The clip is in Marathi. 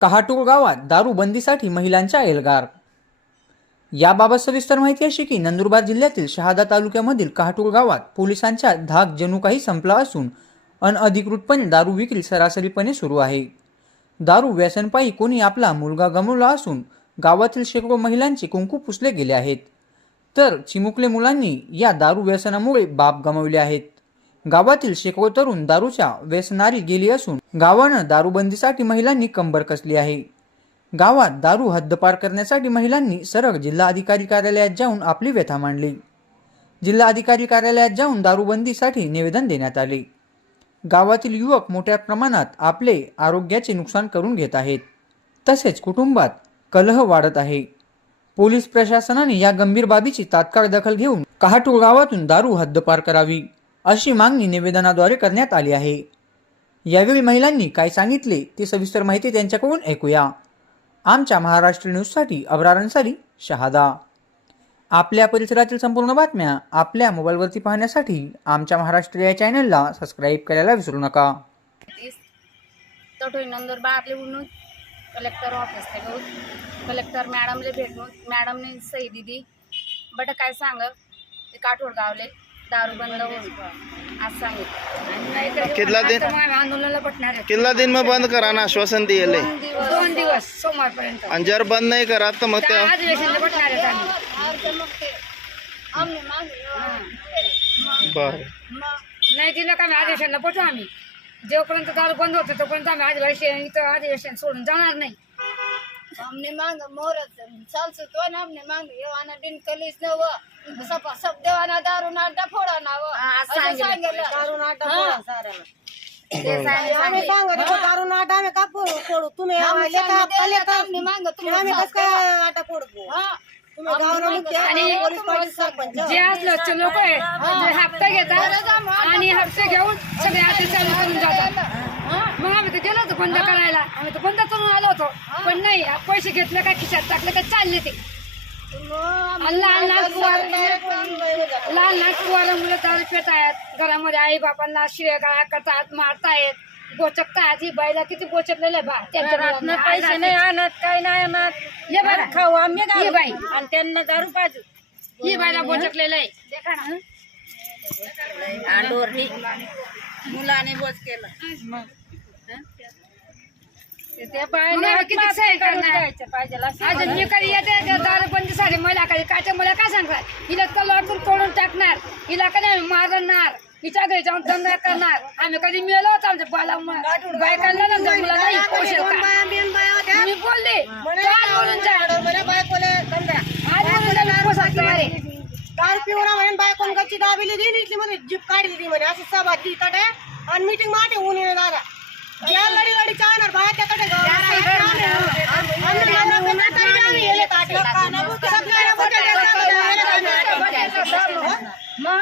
कहाटूर गावात दारूबंदीसाठी महिलांच्या एल्गार. याबाबत सविस्तर माहिती अशी की नंदुरबार जिल्ह्यातील शहादा तालुक्यामधील कहाटूर गावात पोलिसांच्या धाक जणू काही संपला असून अनअधिकृतपणे दारू विक्री सरासरीपणे सुरू आहे. दारू व्यसनपायी कोणी आपला मुलगा गमवला असून गावातील शेकडो महिलांचे कुंकू पुसले गेले आहेत. तर चिमुकले मुलांनी या दारू व्यसनामुळे बाप गमावले आहेत. गावातील शेकडो तरुण दारूच्या व्यसनारी गेली असून गावानं दारूबंदीसाठी महिलांनी कंबर कसली आहे. गावात दारू हद्दपार करण्यासाठी महिलांनी सरळ जिल्हा अधिकारी कार्यालयात जाऊन आपली व्यथा मांडली. जिल्हा अधिकारी कार्यालयात जाऊन दारूबंदीसाठी निवेदन देण्यात आले. गावातील युवक मोठ्या प्रमाणात आपले आरोग्याचे नुकसान करून घेत आहेत. तसेच कुटुंबात कलह वाढत आहे. पोलीस प्रशासनाने या गंभीर बाबीची तात्काळ दखल घेऊन कहाटूळ गावातून दारू हद्दपार करावी अशी मागणी निवेदनाद्वारे करण्यात आली आहे. यावेळी महिलांनी काय सांगितले ती सविस्तर माहिती त्यांच्याकडून ऐकूया. आमच्या महाराष्ट्र न्यूजसाठी अब्रार अन्सारी शहादा. आपल्या परिसरातील संपूर्ण बातम्या आपल्या मोबाईलवरती पाहण्यासाठी आमच्या महाराष्ट्र या चॅनलला सबस्क्राईब करायला विसरू नका. तटोई नंदुरबार आपले कलेक्टर ऑफिसला घेऊन कलेक्टर मॅडमले भेटून मॅडमने सही दिली बट काय सांग? ते काठोड गावले दारू बंद होईल आज सांगितलं कितला दिन मग आंदोलनाला पटणार आहे. दिन में बंद कराना आश्वासन दिले दोन दिवस. दोन दिवस सोमवारपर्यंत. आणि जर बंद नाही करा तर मग त्या अधिवेशनला पटणार आहेत आम्ही. बर. नाही दिलं का आम्ही अधिवेशनला पटू आम्ही. जेवपर्यंत दारू बंद होतं तोपर्यंत आम्ही अधिवेशन इथं अधिवेशन सोडून जाणार नाही. हमने मांग मोरत साल से तो ना हमने मांग. ये वाना दिन कलीस न व सब सब देवाना दारू ना डफोडा ना व असं सांगितलं. दारू ना साऱ्याला. ते सांगितलं. आम्ही सांगत होतो दारू नाटा आम्ही का फोडू फोडू? तुम्ही आम्ही आम्हाला का पले का आम्ही मांग तुम्ही आम्ही कसं काय आटा फोडतो हा. तुम्ही गावना मुख्य आणि पोलीस पाटील सरपंच. जे असलं लोक आहे हप्ता घेतात हप्ते घेऊन सगळे आटे चालू करून जातात. मग आम्ही तर गेलो होतो बंद करायला. आम्ही तर बंद करून आलो होतो. पण नाही पैसे घेतलं का खिशात टाकलं का चालले ते. लहान लहान कुवार लहान लहान कुवार मुलं दारू पित आहेत घरामध्ये आई बापांना शिव्या गाळ्या करतात मारतायत. गोचकतायत ही बाईला किती गोचकलेलं बा. त्यांच्या. पैसे नाही आणत काही नाही आणत. ये बघा खाऊ आम्ही ही बाई. आणि त्यांना दारू पाहिजे ही बाईला गोचकलेलं आहे देखा ना आंडोरणी मुलाने बोच केलं. ते पाहिजे आज मी कधी येते दारूबंदी साठी मला कधी काच्या मला काय सांगणार? हिला तलाकून तोडून टाकणार. हिला कधी आम्ही मारणार? हिच्या घरी जाऊन दंगा करणार. आम्ही कधी मिळलो होतो आमच्या बाला बायकांना ना जमलं नाही पोषेल का मी बोलले आज बोलून जा आज बोलून जा मी पोषात आहे दारू पिऊन म्हणे गच्ची दाबीली दिली इथली मध्ये जीप काढली ती म्हणे असं सभा ती तडे आणि मीटिंग माटे ऊन येणे दादा. ज्या गडी गडी चाहणार बाहेर त्याकडे मग?